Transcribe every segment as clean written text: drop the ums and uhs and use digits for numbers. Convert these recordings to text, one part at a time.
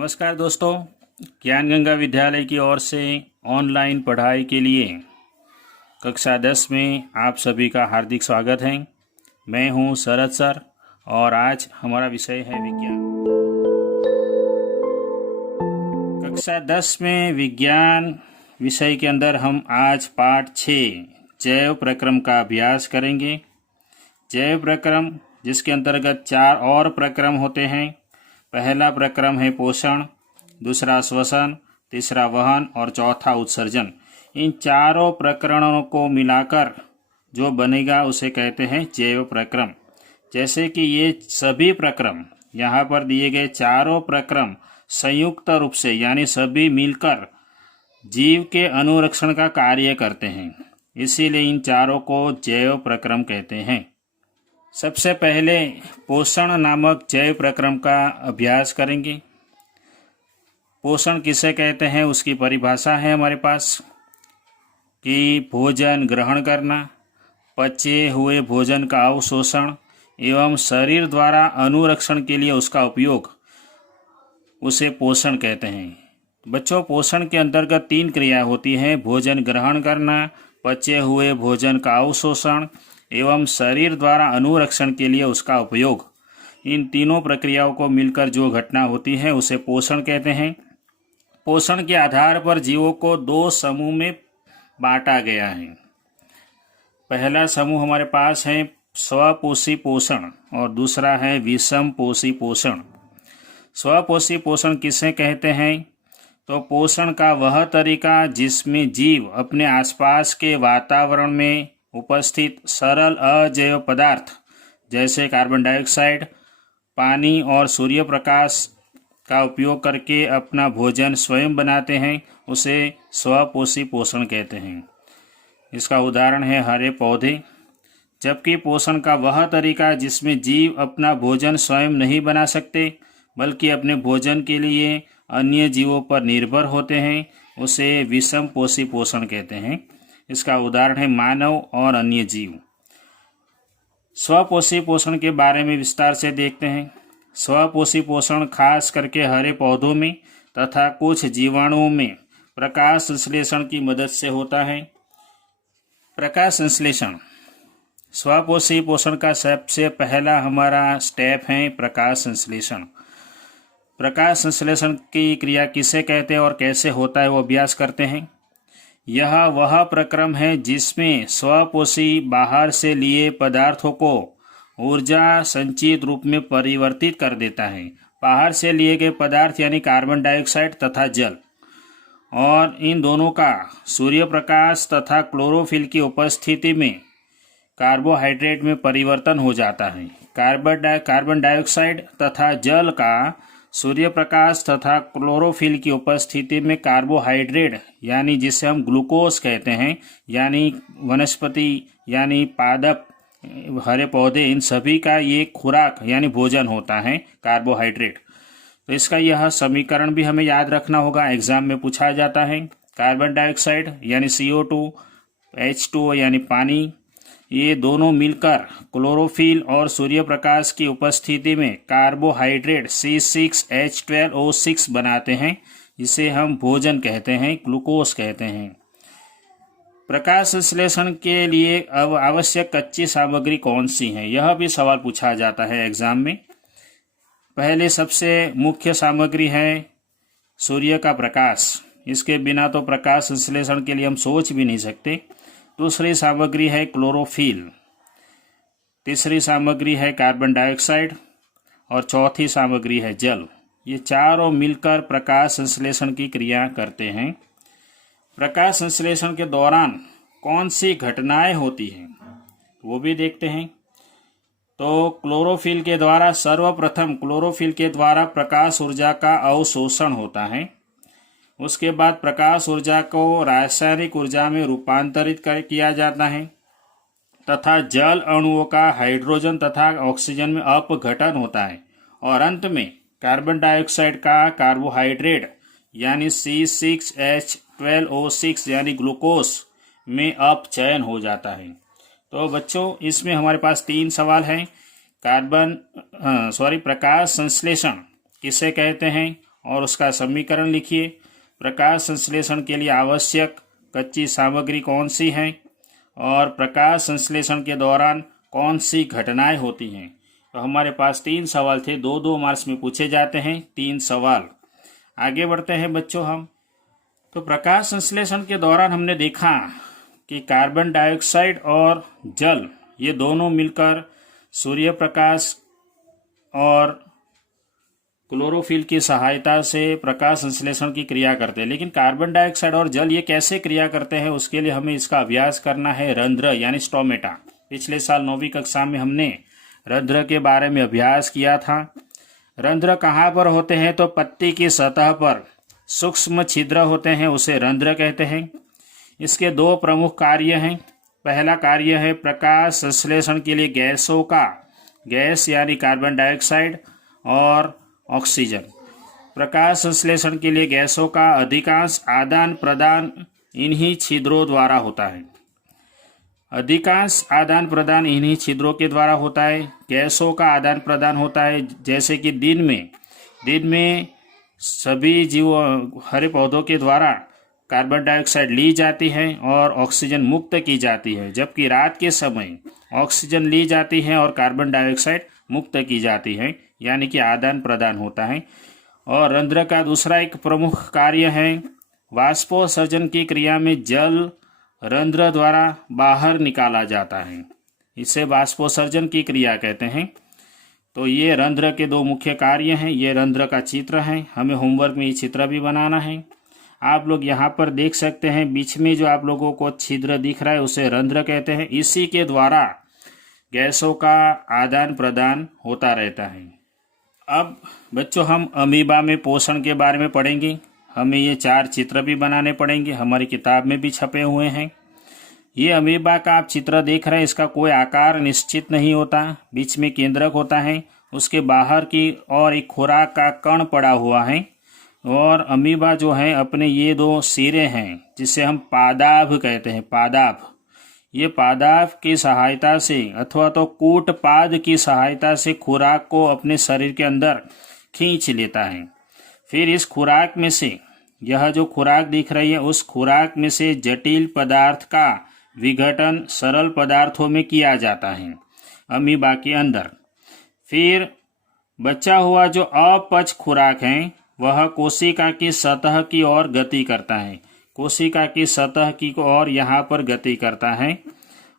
नमस्कार दोस्तों, ज्ञान गंगा विद्यालय की ओर से ऑनलाइन पढ़ाई के लिए कक्षा 10 में आप सभी का हार्दिक स्वागत है। मैं हूं शरद सर और आज हमारा विषय है विज्ञान। कक्षा 10 में विज्ञान विषय के अंदर हम आज पाठ 6 जैव प्रक्रम का अभ्यास करेंगे। जैव प्रक्रम जिसके अंतर्गत 4 और प्रक्रम होते हैं। पहला प्रक्रम है पोषण, दूसरा श्वसन, तीसरा वहन और चौथा उत्सर्जन। इन चारों प्रकरणों को मिलाकर जो बनेगा उसे कहते हैं जैव प्रक्रम। जैसे कि ये सभी प्रक्रम यहाँ पर दिए गए चारों प्रक्रम संयुक्त रूप से यानी सभी मिलकर जीव के अनुरक्षण का कार्य करते हैं, इसीलिए इन चारों को जैव प्रक्रम कहते हैं। सबसे पहले पोषण नामक जैव प्रक्रम का अभ्यास करेंगे। पोषण किसे कहते हैं उसकी परिभाषा है हमारे पास कि भोजन ग्रहण करना, पचे हुए भोजन का अवशोषण एवं शरीर द्वारा अनुरक्षण के लिए उसका उपयोग, उसे पोषण कहते हैं। बच्चों, पोषण के अंतर्गत 3 क्रिया होती हैं: भोजन ग्रहण करना, पचे हुए भोजन का अवशोषण एवं शरीर द्वारा अनुरक्षण के लिए उसका उपयोग। इन तीनों प्रक्रियाओं को मिलकर जो घटना होती है उसे पोषण कहते हैं। पोषण के आधार पर जीवों को 2 समूह में बांटा गया है। पहला समूह हमारे पास है स्वपोषी पोषण और दूसरा है विषम पोषी पोषण। स्वपोषी पोषण किसे कहते हैं? तो पोषण का वह तरीका जिसमें जीव अपने आसपास के वातावरण में उपस्थित सरल अजैव पदार्थ जैसे कार्बन डाइऑक्साइड, पानी और सूर्य प्रकाश का उपयोग करके अपना भोजन स्वयं बनाते हैं, उसे स्वपोषी पोषण कहते हैं। इसका उदाहरण है हरे पौधे। जबकि पोषण का वह तरीका जिसमें जीव अपना भोजन स्वयं नहीं बना सकते बल्कि अपने भोजन के लिए अन्य जीवों पर निर्भर होते हैं, उसे विषम पोषी पोषण कहते हैं। इसका उदाहरण है मानव और अन्य जीव। स्वपोषी पोषण के बारे में विस्तार से देखते हैं। स्वपोषी पोषण खास करके हरे पौधों में तथा कुछ जीवाणुओं में प्रकाश संश्लेषण की मदद से होता है। प्रकाश संश्लेषण स्वपोषी पोषण का सबसे पहला हमारा स्टेप है प्रकाश संश्लेषण। प्रकाश संश्लेषण की क्रिया किसे कहते हैं और कैसे होता है वो अभ्यास करते हैं। यह वह प्रक्रम है जिसमें स्वपोषी बाहर से लिए पदार्थों को ऊर्जा संचित रूप में परिवर्तित कर देता है। बाहर से लिए गए पदार्थ यानी कार्बन डाइऑक्साइड तथा जल, और इन दोनों का सूर्य प्रकाश तथा क्लोरोफिल की उपस्थिति में कार्बोहाइड्रेट में परिवर्तन हो जाता है। कार्बन डाइऑक्साइड तथा जल का सूर्य प्रकाश तथा क्लोरोफिल की उपस्थिति में कार्बोहाइड्रेट यानी जिसे हम ग्लूकोज कहते हैं, यानी वनस्पति यानी पादप हरे पौधे, इन सभी का ये खुराक यानी भोजन होता है कार्बोहाइड्रेट। तो इसका यह समीकरण भी हमें याद रखना होगा, एग्जाम में पूछा जाता है। कार्बन डाइऑक्साइड यानी CO2, H2O यानी पानी, ये दोनों मिलकर क्लोरोफिल और सूर्य प्रकाश की उपस्थिति में कार्बोहाइड्रेट C6H12O6 बनाते हैं, जिसे हम भोजन कहते हैं, ग्लूकोज कहते हैं। प्रकाश संश्लेषण के लिए अब आवश्यक कच्ची सामग्री कौन सी है, यह भी सवाल पूछा जाता है एग्जाम में। पहले सबसे मुख्य सामग्री है सूर्य का प्रकाश। इसके बिना तो प्रकाश संश्लेषण के लिए हम सोच भी नहीं सकते। दूसरी सामग्री है क्लोरोफिल, तीसरी सामग्री है कार्बन डाइऑक्साइड और चौथी सामग्री है जल। ये चारों मिलकर प्रकाश संश्लेषण की क्रिया करते हैं। प्रकाश संश्लेषण के दौरान कौन सी घटनाएं होती हैं वो भी देखते हैं। तो क्लोरोफिल के द्वारा सर्वप्रथम क्लोरोफिल के द्वारा प्रकाश ऊर्जा का अवशोषण होता है। उसके बाद प्रकाश ऊर्जा को रासायनिक ऊर्जा में रूपांतरित किया जाता है तथा जल अणुओं का हाइड्रोजन तथा ऑक्सीजन में अपघटन होता है, और अंत में कार्बन डाइऑक्साइड का कार्बोहाइड्रेट यानी C6H12O6 यानी ग्लूकोज में अपचयन हो जाता है। तो बच्चों, इसमें हमारे पास 3 सवाल हैं। प्रकाश संश्लेषण किसे कहते हैं और उसका समीकरण लिखिए। प्रकाश संश्लेषण के लिए आवश्यक कच्ची सामग्री कौन सी है और प्रकाश संश्लेषण के दौरान कौन सी घटनाएं होती हैं। तो हमारे पास 3 सवाल थे, 2-2 मार्क्स में पूछे जाते हैं 3 सवाल। आगे बढ़ते हैं बच्चों हम। तो प्रकाश संश्लेषण के दौरान हमने देखा कि कार्बन डाइऑक्साइड और जल ये दोनों मिलकर सूर्य प्रकाश और क्लोरोफिल की सहायता से प्रकाश संश्लेषण की क्रिया करते हैं। लेकिन कार्बन डाइऑक्साइड और जल ये कैसे क्रिया करते हैं, उसके लिए हमें इसका अभ्यास करना है। रंध्र यानी स्टोमेटा। पिछले साल 9वीं कक्षा में हमने रंध्र के बारे में अभ्यास किया था। रंध्र कहाँ पर होते हैं, तो पत्ती की सतह पर सूक्ष्म छिद्र होते हैं, उसे रंध्र कहते हैं। इसके 2 प्रमुख कार्य हैं। पहला कार्य है प्रकाश संश्लेषण के लिए गैसों का, गैस यानी कार्बन डाइऑक्साइड और ऑक्सीजन। प्रकाश संश्लेषण के लिए गैसों का अधिकांश आदान प्रदान इन्हीं छिद्रों द्वारा होता है। अधिकांश आदान प्रदान इन्हीं छिद्रों के द्वारा होता है। गैसों का आदान प्रदान होता है, जैसे कि दिन में सभी जीव हरे पौधों के द्वारा कार्बन डाइऑक्साइड ली जाती है और ऑक्सीजन मुक्त की जाती है, जबकि रात के समय ऑक्सीजन ली जाती है और कार्बन डाइऑक्साइड मुक्त की जाती है, यानी कि आदान प्रदान होता है। और रंध्र का दूसरा एक प्रमुख कार्य है वाष्पोत्सर्जन की क्रिया में जल रंध्र द्वारा बाहर निकाला जाता है, इसे वाष्पोत्सर्जन की क्रिया कहते हैं। तो ये रंध्र के 2 मुख्य कार्य हैं। ये रंध्र का चित्र है, हमें होमवर्क में ये चित्र भी बनाना है। आप लोग यहाँ पर देख सकते हैं, बीच में जो आप लोगों को छिद्र दिख रहा है उसे रंध्र कहते हैं। इसी के द्वारा गैसों का आदान प्रदान होता रहता है। अब बच्चों हम अमीबा में पोषण के बारे में पढ़ेंगे। हमें ये 4 चित्र भी बनाने पड़ेंगे, हमारी किताब में भी छपे हुए हैं। ये अमीबा का आप चित्र देख रहे हैं, इसका कोई आकार निश्चित नहीं होता, बीच में केंद्रक होता है, उसके बाहर की और एक खुराक का कण पड़ा हुआ है। और अमीबा जो है अपने ये 2 सिरे हैं जिसे हम पादाभ कहते हैं, पादाभ। ये पादाभ की सहायता से अथवा तो कूटपाद की सहायता से खुराक को अपने शरीर के अंदर खींच लेता है। फिर इस खुराक में से, यह जो खुराक दिख रही है, उस खुराक में से जटिल पदार्थ का विघटन सरल पदार्थों में किया जाता है अमीबा के अंदर। फिर बचा हुआ जो अपच खुराक है वह कोशिका की सतह की ओर गति करता है, कोशिका की सतह की ओर यहाँ पर गति करता है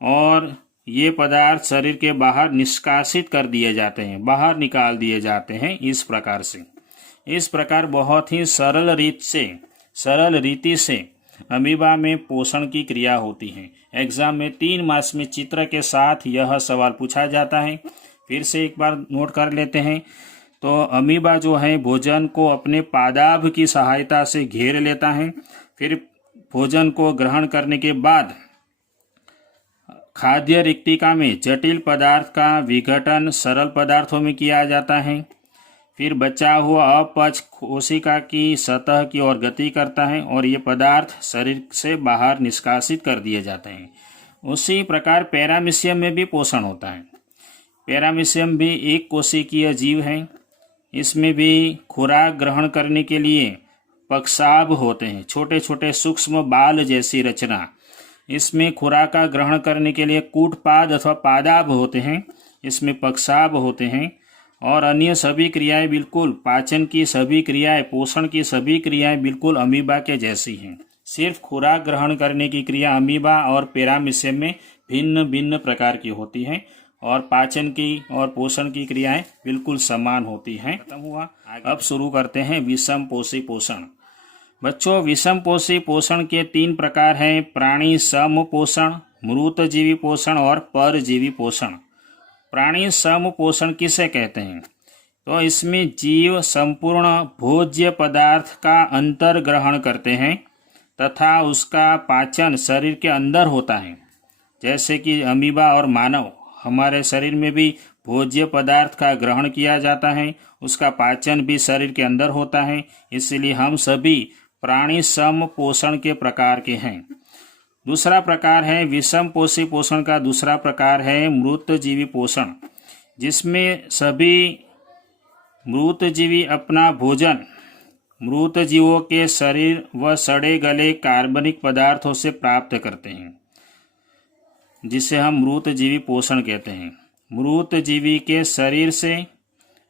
और ये पदार्थ शरीर के बाहर निष्कासित कर दिए जाते हैं, बाहर निकाल दिए जाते हैं। इस प्रकार से, इस प्रकार बहुत ही सरल रीति से अमीबा में पोषण की क्रिया होती है। एग्जाम में 3 मार्क्स में चित्र के साथ यह सवाल पूछा जाता है। फिर से एक बार नोट कर लेते हैं। तो अमीबा जो है भोजन को अपने पादाभ की सहायता से घेर लेता है। फिर भोजन को ग्रहण करने के बाद खाद्य रिक्तिका में जटिल पदार्थ का विघटन सरल पदार्थों में किया जाता है। फिर बचा हुआ अपच कोशिका की सतह की ओर गति करता है और ये पदार्थ शरीर से बाहर निष्कासित कर दिए जाते हैं। उसी प्रकार पैरामीशियम में भी पोषण होता है। पैरामीशियम भी एक कोशिकीय जीव है। इसमें भी खुराक ग्रहण करने के लिए पक्षाभ होते हैं, छोटे छोटे सूक्ष्म बाल जैसी रचना। इसमें खुराक का ग्रहण करने के लिए कूटपाद अथवा पादाभ होते हैं, इसमें पक्षाभ होते हैं। और अन्य सभी क्रियाएं बिल्कुल, पाचन की सभी क्रियाएं, पोषण की सभी क्रियाएं बिल्कुल अमीबा के जैसी हैं। सिर्फ खुराक ग्रहण करने की क्रिया अमीबा और पैरामीशियम में भिन्न भिन्न प्रकार की होती हैं और पाचन की और पोषण की क्रियाएं बिल्कुल समान होती हैं। खत्म हुआ। अब शुरू करते हैं विषम पोषी पोषण। बच्चों, विषम पोषी पोषण के 3 प्रकार हैं: प्राणी सम पोषण, मृतजीवी पोषण और परजीवी पोषण। प्राणी सम पोषण किसे कहते हैं? तो इसमें जीव संपूर्ण भोज्य पदार्थ का अंतर ग्रहण करते हैं तथा उसका पाचन शरीर के अंदर होता है। जैसे कि अमीबा और मानव, हमारे शरीर में भी भोज्य पदार्थ का ग्रहण किया जाता है, उसका पाचन भी शरीर के अंदर होता है। इसलिए हम सभी प्राणी सम पोषण के प्रकार के हैं। दूसरा प्रकार है विषम पोषी पोषण का दूसरा प्रकार है मृतजीवी पोषण, जिसमें सभी मृतजीवी अपना भोजन मृत जीवों के शरीर व सड़े गले कार्बनिक पदार्थों से प्राप्त करते हैं, जिसे हम मृत जीवी पोषण कहते हैं। मृत जीवी के शरीर से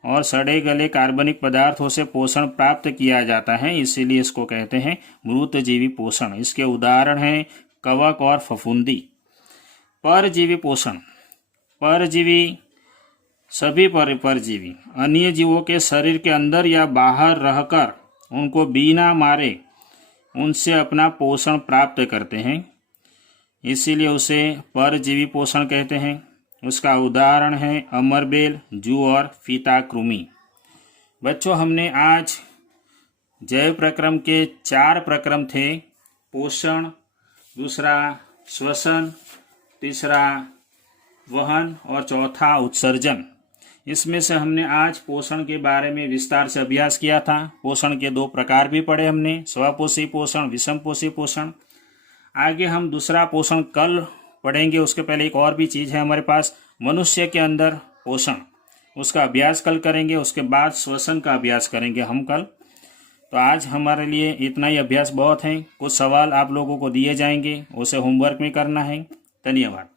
और सड़े गले कार्बनिक पदार्थों से पोषण प्राप्त किया जाता है, इसीलिए इसको कहते हैं मृत जीवी पोषण। इसके उदाहरण हैं कवक और फफूंदी। परजीवी पोषण, परजीवी सभी परजीवी अन्य जीवों के शरीर के अंदर या बाहर रहकर उनको बिना मारे उनसे अपना पोषण प्राप्त करते हैं, इसीलिए उसे परजीवी पोषण कहते हैं। उसका उदाहरण है अमरबेल, जू और फीताकृमि। बच्चों, हमने आज जैव प्रक्रम के 4 प्रक्रम थे। पोषण, दूसरा श्वसन, तीसरा वहन और चौथा उत्सर्जन। इसमें से हमने आज पोषण के बारे में विस्तार से अभ्यास किया था। पोषण के 2 प्रकार भी पढ़े हमने, स्वपोषी पोषण, विषमपोषी पोषण। आगे हम दूसरा पोषण कल पढ़ेंगे। उसके पहले एक और भी चीज़ है हमारे पास, मनुष्य के अंदर पोषण, उसका अभ्यास कल करेंगे। उसके बाद श्वसन का अभ्यास करेंगे हम कल। तो आज हमारे लिए इतना ही अभ्यास बहुत है। कुछ सवाल आप लोगों को दिए जाएंगे, उसे होमवर्क में करना है। धन्यवाद।